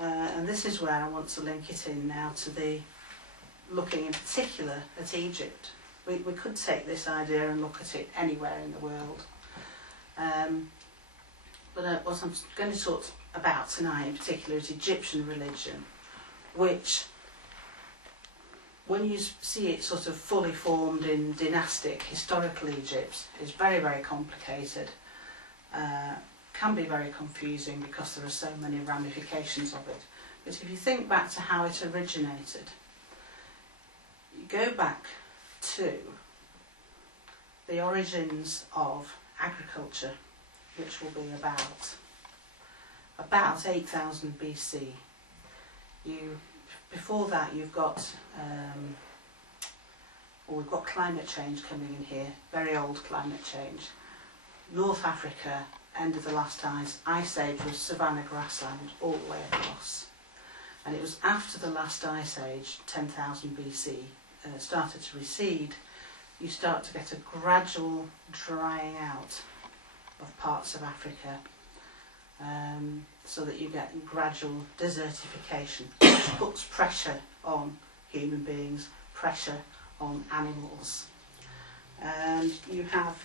And this is where I want to link it in now to the looking in particular at Egypt. We could take this idea and look at it anywhere in the world. But what I'm going to talk about tonight in particular is Egyptian religion, which, when you see it sort of fully formed in dynastic, historical Egypt, is very, very complicated. Can be very confusing because there are so many ramifications of it. But if you think back to how it originated, you go back to the origins of agriculture, which will be about 8,000 BC. Before that, you've got we've got climate change coming in here, very old climate change. North Africa, end of the last ice age, was savanna grassland all the way across. And it was after the last ice age, 10,000 BC, started to recede, you start to get a gradual drying out of parts of Africa, so that you get gradual desertification, which puts pressure on human beings, pressure on animals. And you have,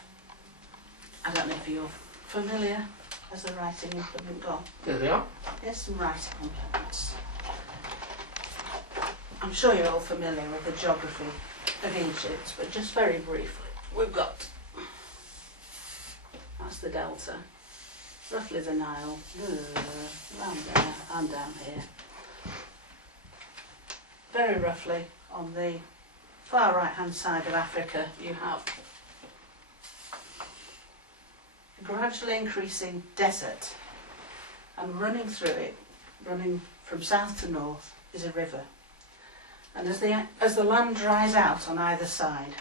I don't know if you're familiar, has the writing implement gone? There they are. Here's some writing implements. I'm sure you're all familiar with the geography of Egypt, but just very briefly, we've got, that's the delta, roughly the Nile, around there and down here. Very roughly, on the far right hand side of Africa, you have a gradually increasing desert, and running through it, running from south to north, is a river. And as the land dries out on either side,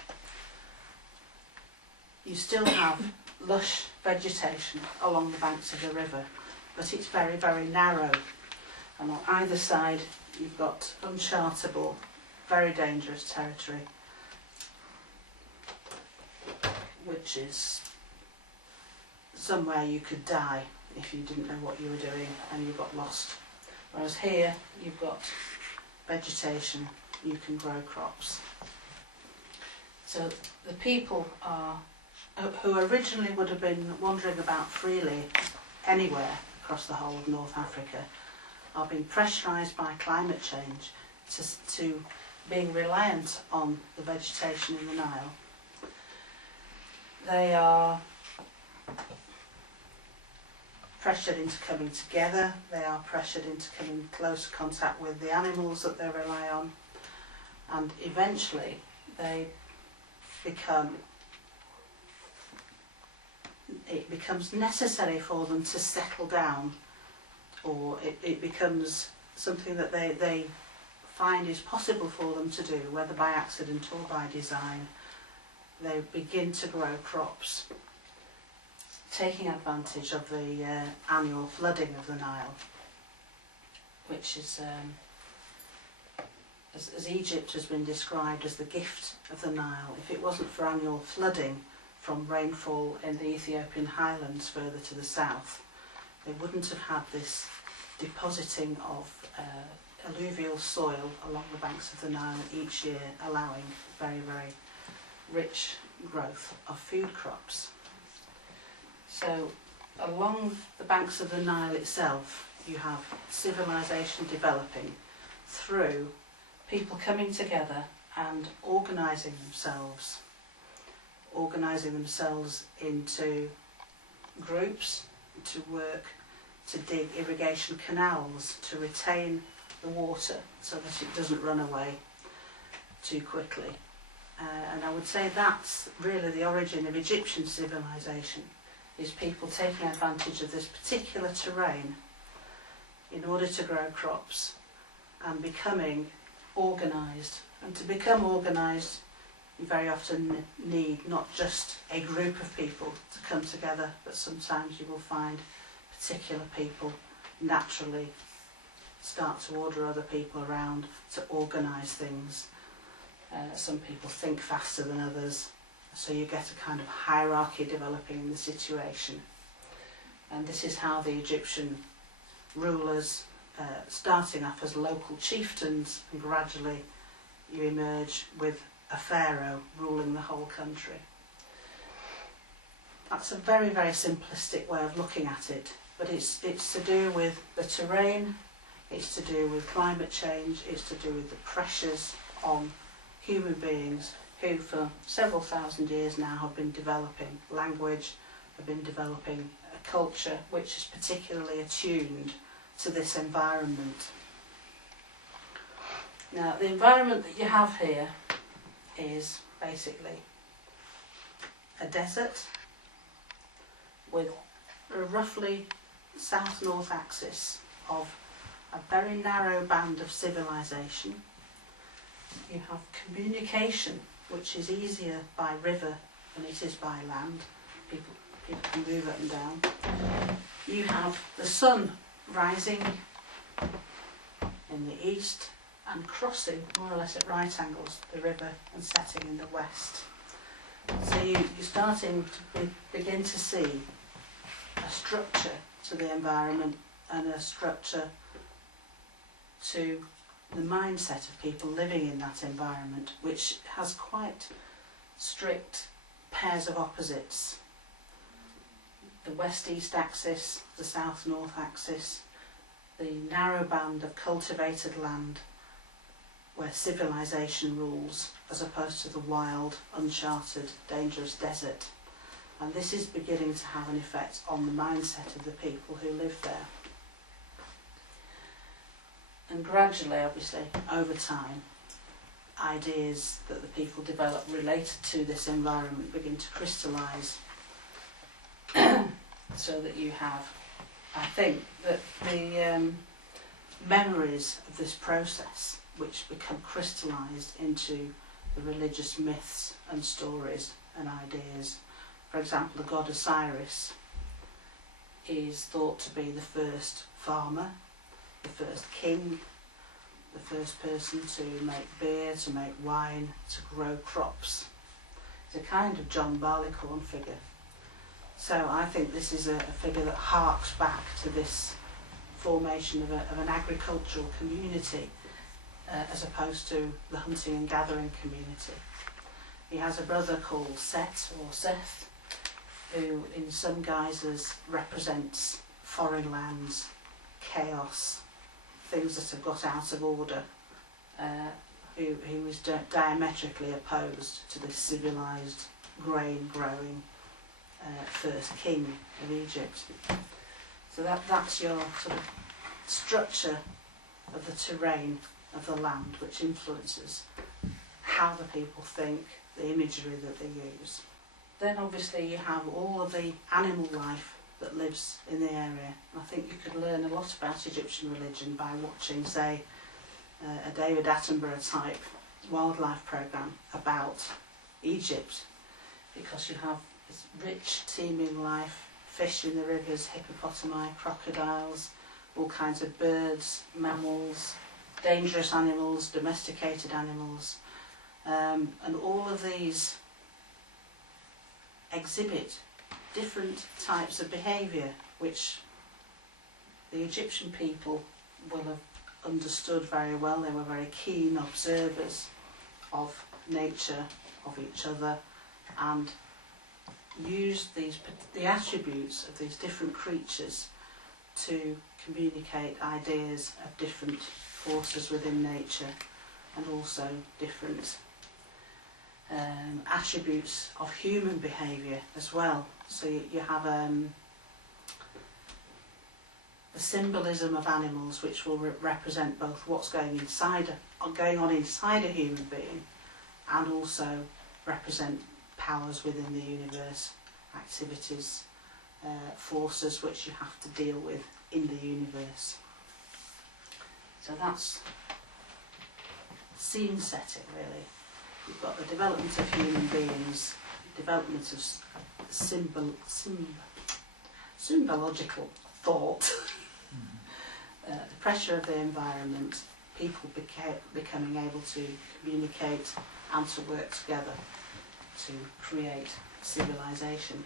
you still have lush vegetation along the banks of the river, but it's very, very narrow. And on either side, you've got unchartable, very dangerous territory, which is somewhere you could die if you didn't know what you were doing and you got lost. Whereas here, you've got vegetation, you can grow crops. So the people who originally would have been wandering about freely anywhere across the whole of North Africa are being pressurised by climate change to being reliant on the vegetation in the Nile. They are pressured into coming together, they are pressured into coming in close contact with the animals that they rely on, and eventually it becomes necessary for them to settle down, or it becomes something that they find is possible for them to do, whether by accident or by design. They begin to grow crops, taking advantage of the annual flooding of the Nile, which is, as Egypt has been described as the gift of the Nile. If it wasn't for annual flooding from rainfall in the Ethiopian highlands further to the south, they wouldn't have had this depositing of alluvial soil along the banks of the Nile each year, allowing very, very rich growth of food crops. So along the banks of the Nile itself, you have civilization developing through people coming together and organising themselves into groups to work to dig irrigation canals to retain the water so that it doesn't run away too quickly. And I would say that's really the origin of Egyptian civilization, is people taking advantage of this particular terrain in order to grow crops and becoming organised. And to become organised, you very often need not just a group of people to come together, but sometimes you will find particular people naturally start to order other people around to organise things. Some people think faster than others, so you get a kind of hierarchy developing in the situation. And this is how the Egyptian rulers starting off as local chieftains, and gradually you emerge with a pharaoh ruling the whole country. That's a very, very simplistic way of looking at it, but it's to do with the terrain, it's to do with climate change, it's to do with the pressures on human beings who for several thousand years now have been developing language, have been developing a culture which is particularly attuned to this environment. Now, the environment that you have here is basically a desert with a roughly south-north axis of a very narrow band of civilization. You have communication, which is easier by river than it is by land. People can move up and down. You have the sun rising in the east and crossing more or less at right angles the river and setting in the west. So you're starting to begin to see a structure to the environment and a structure to the mindset of people living in that environment, which has quite strict pairs of opposites. The west-east axis, the south-north axis, the narrow band of cultivated land where civilization rules as opposed to the wild, uncharted, dangerous desert. And this is beginning to have an effect on the mindset of the people who live there. And gradually, obviously, over time, ideas that the people develop related to this environment begin to crystallise so that you have, I think, that the memories of this process, which become crystallised into the religious myths and stories and ideas. For example, the god Osiris is thought to be the first farmer, the first king, the first person to make beer, to make wine, to grow crops. He's a kind of John Barleycorn figure. So I think this is a figure that harks back to this formation of an agricultural community as opposed to the hunting and gathering community. He has a brother called Set or Seth, who in some guises represents foreign lands, chaos, things that have got out of order, who is diametrically opposed to this civilised, grain-growing first king of Egypt. So that's your sort of structure of the terrain of the land, which influences how the people think, the imagery that they use. Then obviously you have all of the animal life that lives in the area. I think you could learn a lot about Egyptian religion by watching, say, a David Attenborough type wildlife programme about Egypt, because you have this rich, teeming life, fish in the rivers, hippopotami, crocodiles, all kinds of birds, mammals, dangerous animals, domesticated animals, and all of these exhibit different types of behaviour which the Egyptian people will have understood very well. They were very keen observers of nature, of each other, and used the attributes of these different creatures to communicate ideas of different forces within nature, and also different attributes of human behaviour as well. So you have the symbolism of animals, which will represent both what's going on inside a human being, and also represent powers within the universe, activities, forces which you have to deal with in the universe. So that's scene setting, really. You've got the development of human beings, development of symbological thought, the pressure of the environment, people becoming able to communicate and to work together to create civilization.